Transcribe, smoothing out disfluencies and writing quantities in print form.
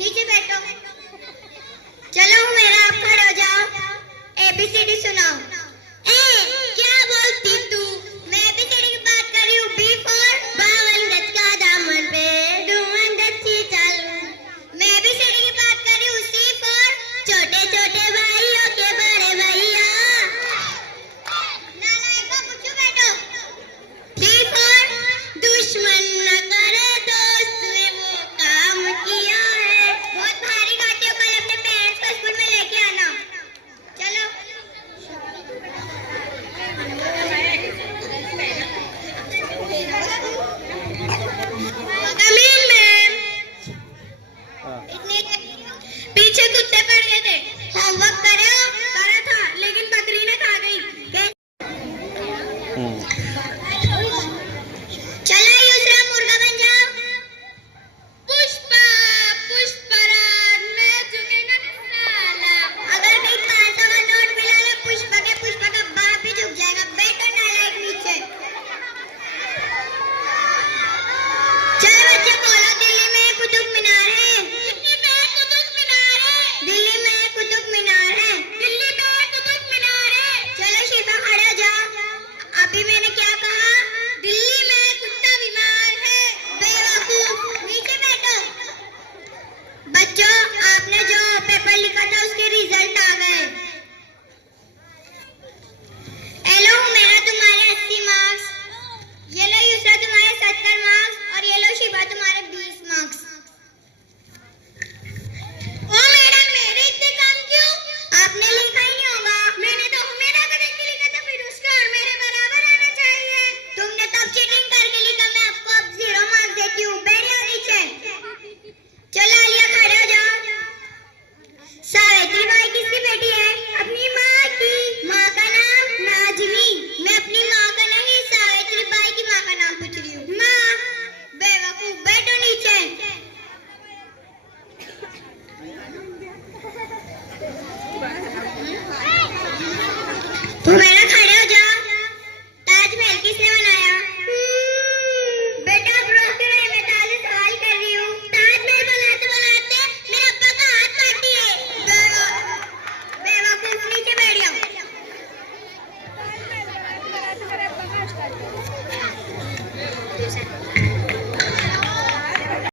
नीचे बैठो। चलो मेरा आप खड़े हो जाओ। ABCD सुनाओ। ए क्या बोलती तू? मैं ABCD की बात कर रही हूँ। B for 52 गज का दामन पे 52 गज की चाल। मैं ABCD की बात कर रही हूँ। C for छोटे छोटे भाइयों के बड़े भैया। नालायकों कुछ बैठो। D for दुश्मन न करे दोस्त ने वो काम किया है। बहुत भारी गाते हो, कल अपने पेरेंट्स को स्कूल में लेके आना। चलो कमीन मैम। पीछे कुत्ते पड़ गए थे। होमवर्क करा था लेकिन बकरी ने खा गई। चलो दूसरा मुर्गा बन जाओ। पुष्पा पुष्पराज मैं झुकेगा न साला। अगर कहीं 500 का नोट मिला ना पुष्पा का बाप भी झुक जाएगा। बैठो नालायक नीचे। चलो बच्चे बोलो, दिल्ली में कुतुब मीनार है। दिल्ली में कुतुब मीनार है। दिल्ली में कुतुब मीनार है। दिल्ली में कुतुब मीनार है। चलो शिफा खड़े हो जाओ। अभी मैंने क्या कहा? दिल्ली में कुत्ता बीमार है। बेवकूफ, नीचे बैठो। बच्चों आपने जो पेपर लिखा था उसके रिजल्ट आ गए। हेलो मेरा तुम्हारे 80 मार्क्स, ये लो यूसरा तुम्हारे 70 मार्क्स और ये लो शिवा तुम्हारे 20 मार्क्स। ओ मैडम मेरे इतने कम क्यों? आपने लिखा ही नहीं होगा। मैंने तो मेरा का देख के लिखा था, फिर उसका और मेरे बराबर आना चाहिए। तुमने तब चीटिंग करके लिखा। मैं आपको अब 0 मार्क्स देती हूँ। बैठ जाओ नीचे। चलो आलिया खड़े हो जाओ। सावित्री बाई किसकी बेटी है? अपनी माँ की। माँ का नाम नाजनी। मैं अपनी माँ का नहीं सावित्री बाई की माँ का नाम पूछ रही हूँ। माँ बेवकूफ, बैठो नीचे। तुम मेरा खड़े